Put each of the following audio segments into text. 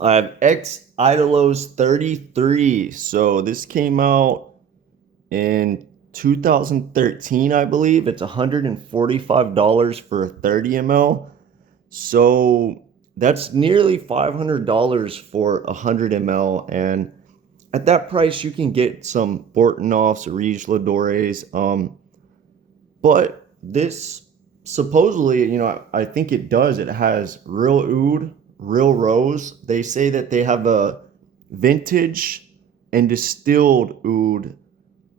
I have X Idolos 33. So this came out in 2013, I believe. It's $145 for a 30 ml. So that's nearly $500 for a 100 ml. And at that price, you can get some Bortonoffs, Riche Ladores. But this supposedly, I think it does. It has real oud, real rose. They say that they have a vintage and distilled oud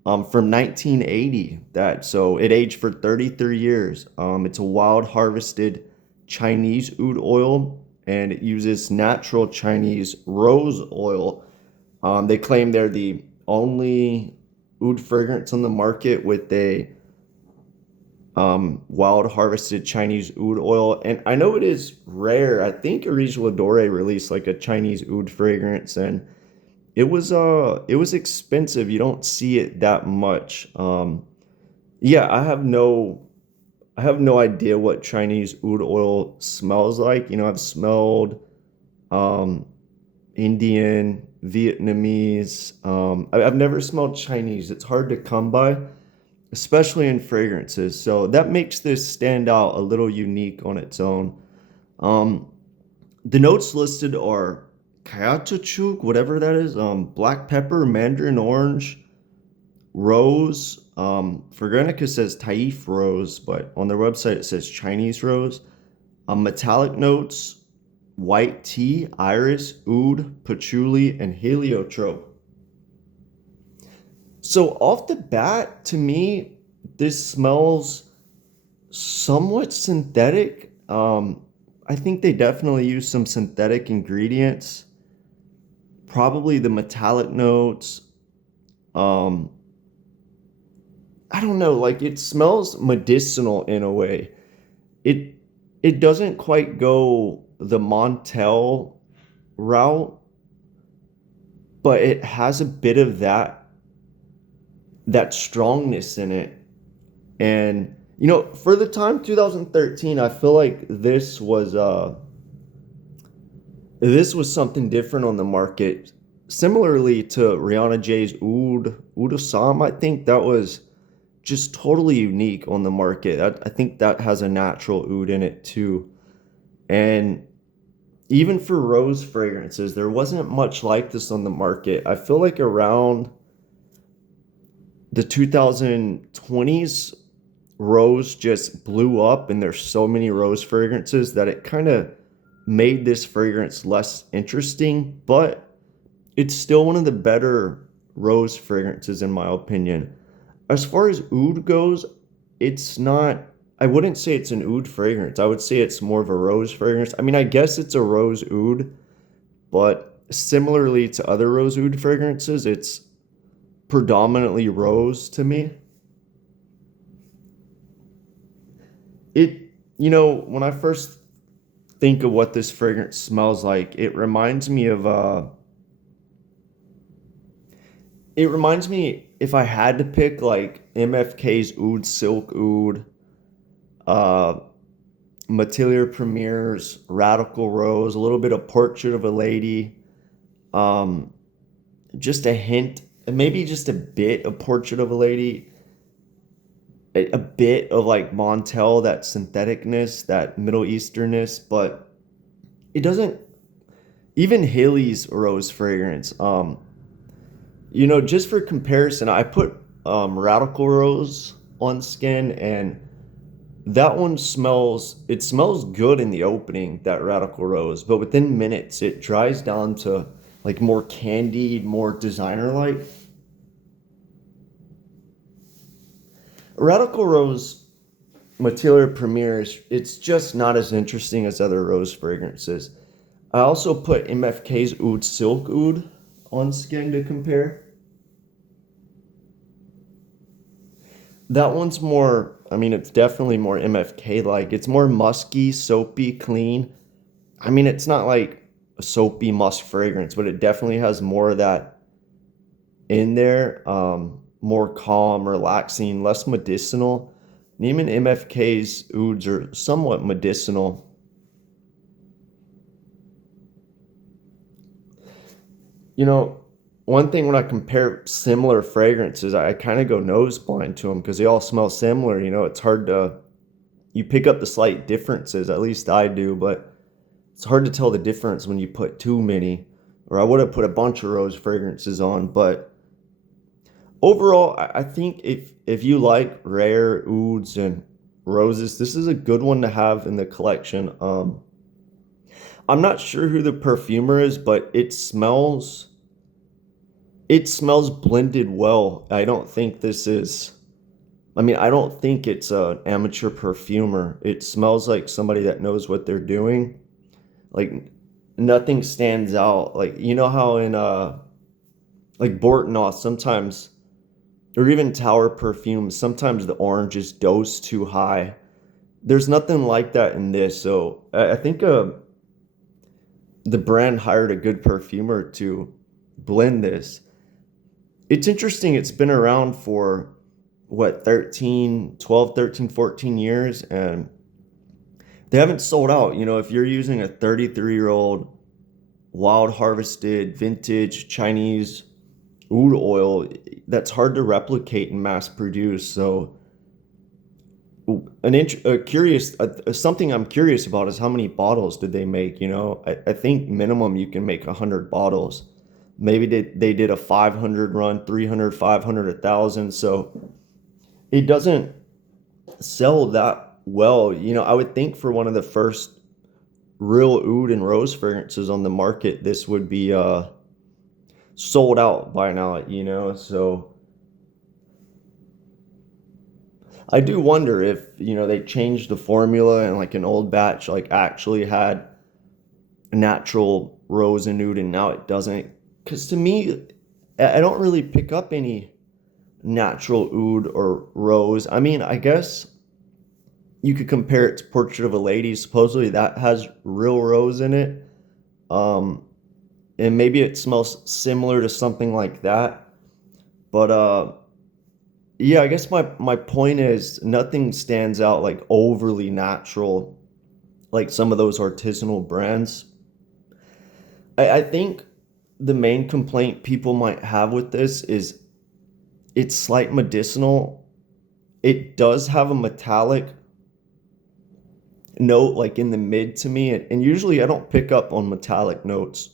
from 1980. That so it aged for 33 years. It's a wild harvested Chinese oud oil, and it uses natural Chinese rose oil. They claim they're the only oud fragrance on the market with a wild harvested Chinese oud oil. And I know it is rare. I think Original released like a Chinese oud fragrance, and it was expensive. You don't see it that much. Yeah, I have no idea what Chinese oud oil smells like. I've smelled um Indian, Vietnamese. I've never smelled Chinese. It's hard to come by, especially in fragrances. So that makes this stand out a little unique on its own. Um, the notes listed are kayachuk, whatever that is, black pepper, mandarin orange, rose. For Grenica says Taif rose, but on their website it says Chinese rose. Metallic notes, white tea, iris, oud, patchouli, and heliotrope. So off the bat, to me, this smells somewhat synthetic. I think they definitely use some synthetic ingredients. Probably the metallic notes. Um, I don't know, like it smells medicinal in a way. It it doesn't quite go the Montel route, but it has a bit of that strongness in it. And for the time 2013, I feel like this was something different on the market. Similarly to Rihanna J's Oud Assam, I think that was just totally unique on the market. I think that has a natural oud in it too. And even for rose fragrances, there wasn't much like this on the market. I feel like around the 2020s, rose just blew up, and there's so many rose fragrances that it kind of made this fragrance less interesting, but it's still one of the better rose fragrances in my opinion. As far as oud goes, it's not, I wouldn't say it's an oud fragrance. I would say it's more of a rose fragrance. I mean, I guess it's a rose oud, but similarly to other rose oud fragrances, it's predominantly rose to me. When I first think of what this fragrance smells like, it reminds me if I had to pick like MFK's Oud Silk Oud, uh Matillier Premier's Radical Rose, a little bit of Portrait of a Lady, um just a hint, maybe just a bit of Portrait of a Lady, a bit of like Montel, that syntheticness, that Middle Easternness, but it doesn't. Even Haley's rose fragrance, just for comparison, I put Radical Rose on skin, and it smells good in the opening, that Radical Rose, but within minutes it dries down to like more candied, more designer like. Radical Rose Matilda Premiers, it's just not as interesting as other rose fragrances. I also put MFK's Oud Silk Oud on skin to compare. That one's more, I mean, it's definitely more MFK like. It's more musky, soapy, clean. I mean, it's not like a soapy musk fragrance, but it definitely has more of that in there. More calm, relaxing, less medicinal. And even MFK's ouds are somewhat medicinal. You know, one thing when I compare similar fragrances, I kind of go nose blind to them because they all smell similar. It's hard to, you pick up the slight differences, at least I do, but it's hard to tell the difference when you put too many. Or I would have put a bunch of rose fragrances on, but overall, I think if you like rare ouds and roses, this is a good one to have in the collection. I'm not sure who the perfumer is, but it smells blended well. I don't think this is. I mean, I don't think it's an amateur perfumer. It smells like somebody that knows what they're doing. Like nothing stands out. Like how in like Bortnoff sometimes, or even Tower perfume, sometimes the orange is dosed too high. There's nothing like that in this. So I think the brand hired a good perfumer to blend this. It's interesting. It's been around for what, 13, 12, 13, 14 years, and they haven't sold out. If you're using a 33-year-old wild harvested vintage Chinese oud oil, that's hard to replicate and mass produce. So something I'm curious about is how many bottles did they make? I think minimum you can make 100 bottles. Maybe they did a 500 run, 300, 500, 1,000. So it doesn't sell that well. I would think for one of the first real oud and rose fragrances on the market, this would be sold out by now. So I do wonder if, they changed the formula and like an old batch like actually had natural rose and oud and now it doesn't. Because to me, I don't really pick up any natural oud or rose. I mean, I guess you could compare it to Portrait of a Lady. Supposedly that has real rose in it. Um, and maybe it smells similar to something like that. But yeah, I guess my point is nothing stands out like overly natural like some of those artisanal brands. I think the main complaint people might have with this is it's slight medicinal. It does have a metallic note like in the mid to me, and usually I don't pick up on metallic notes.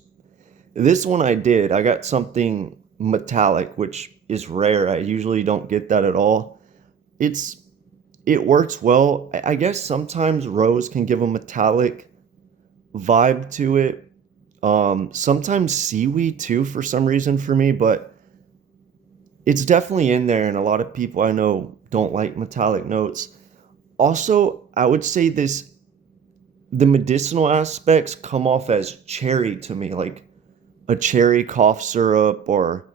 This one I did. I got something metallic, which is rare. I usually don't get that at all. It's it works well. I guess sometimes rose can give a metallic vibe to it. Sometimes seaweed too for some reason for me, but it's definitely in there, and a lot of people I know don't like metallic notes. Also, I would say the medicinal aspects come off as cherry to me, like a cherry cough syrup or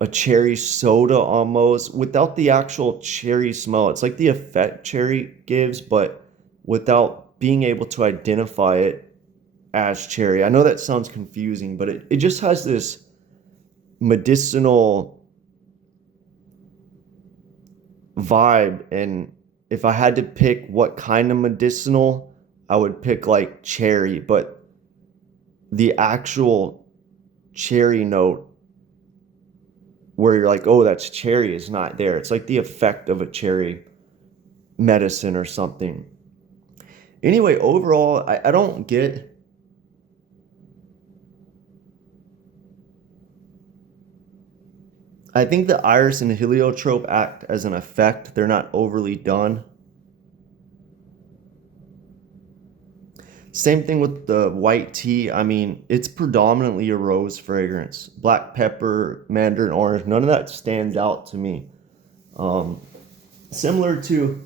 a cherry soda almost, without the actual cherry smell. It's like the effect cherry gives, but without being able to identify it as cherry. I know that sounds confusing, but it just has this medicinal vibe. And if I had to pick what kind of medicinal, I would pick like cherry, but the actual cherry note where you're like, oh, that's cherry is not there. It's like the effect of a cherry medicine or something. Anyway, overall, I don't get. I think the iris and heliotrope act as an effect. They're not overly done. Same thing with the white tea. I mean, it's predominantly a rose fragrance. Black pepper, mandarin orange, none of that stands out to me. Um, similar to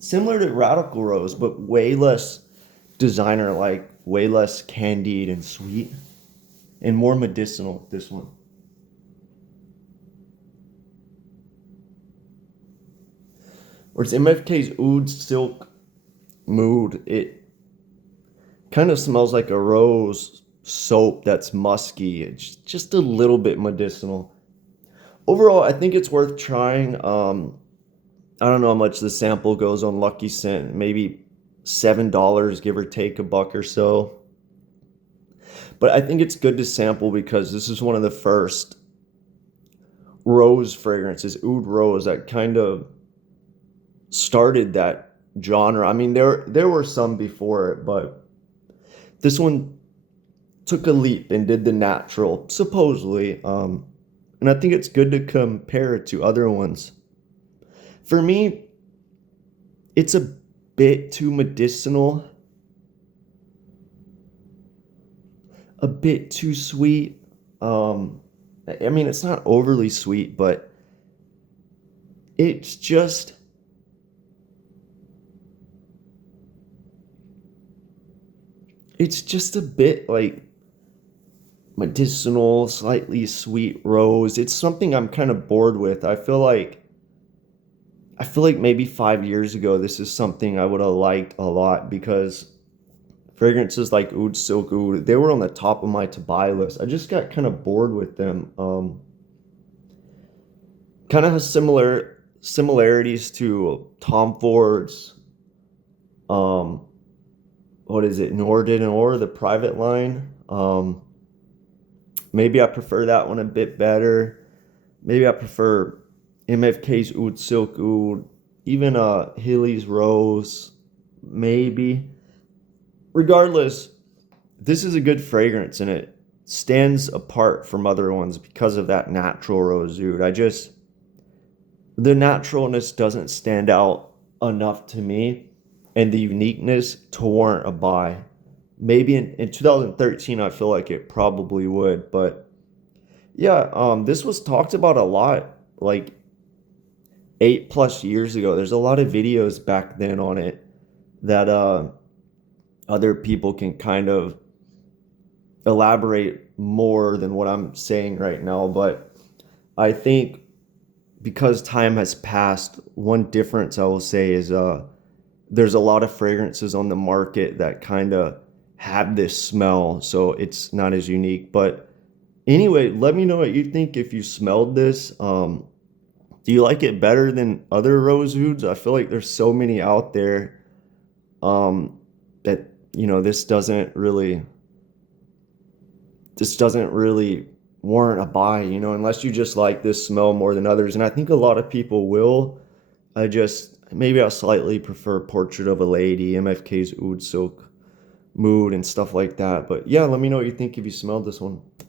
radical rose, but way less designer like, way less candied and sweet, and more medicinal. This one. Whereas MFK's Oud Silk Mood, it kind of smells like a rose soap that's musky. It's just a little bit medicinal. Overall, I think it's worth trying. I don't know how much the sample goes on Lucky Scent. Maybe $7, give or take a buck or so. But I think it's good to sample because this is one of the first rose fragrances, oud rose, that kind of started that genre. I mean, there were some before it, but this one took a leap and did the natural, supposedly. And I think it's good to compare it to other ones. For me, it's a bit too medicinal, a bit too sweet. I mean, it's not overly sweet, but it's just it's just a bit like medicinal, slightly sweet rose. It's something I'm kind of bored with. I feel like maybe 5 years ago, this is something I would have liked a lot because fragrances like Oud Silk Oud, they were on the top of my to buy list. I just got kind of bored with them. Kind of has similarities to Tom Ford's, um, what is it, Norden or the private line. Maybe I prefer that one a bit better. Maybe I prefer MFK's Oud Silk Oud, even Hilly's Rose, maybe. Regardless, this is a good fragrance and it stands apart from other ones because of that natural rose oud. The naturalness doesn't stand out enough to me and the uniqueness to warrant a buy. Maybe in 2013, I feel like it probably would, but yeah, this was talked about a lot, like 8+ years ago. There's a lot of videos back then on it that other people can kind of elaborate more than what I'm saying right now. But I think because time has passed, one difference I will say is there's a lot of fragrances on the market that kind of have this smell, so it's not as unique. But anyway, let me know what you think if you smelled this. Do you like it better than other rose ouds? I feel like there's so many out there that this doesn't really warrant a buy, unless you just like this smell more than others. And I think a lot of people will. Maybe I slightly prefer Portrait of a Lady, MFK's Oud Silk Mood, and stuff like that. But yeah, let me know what you think if you smelled this one.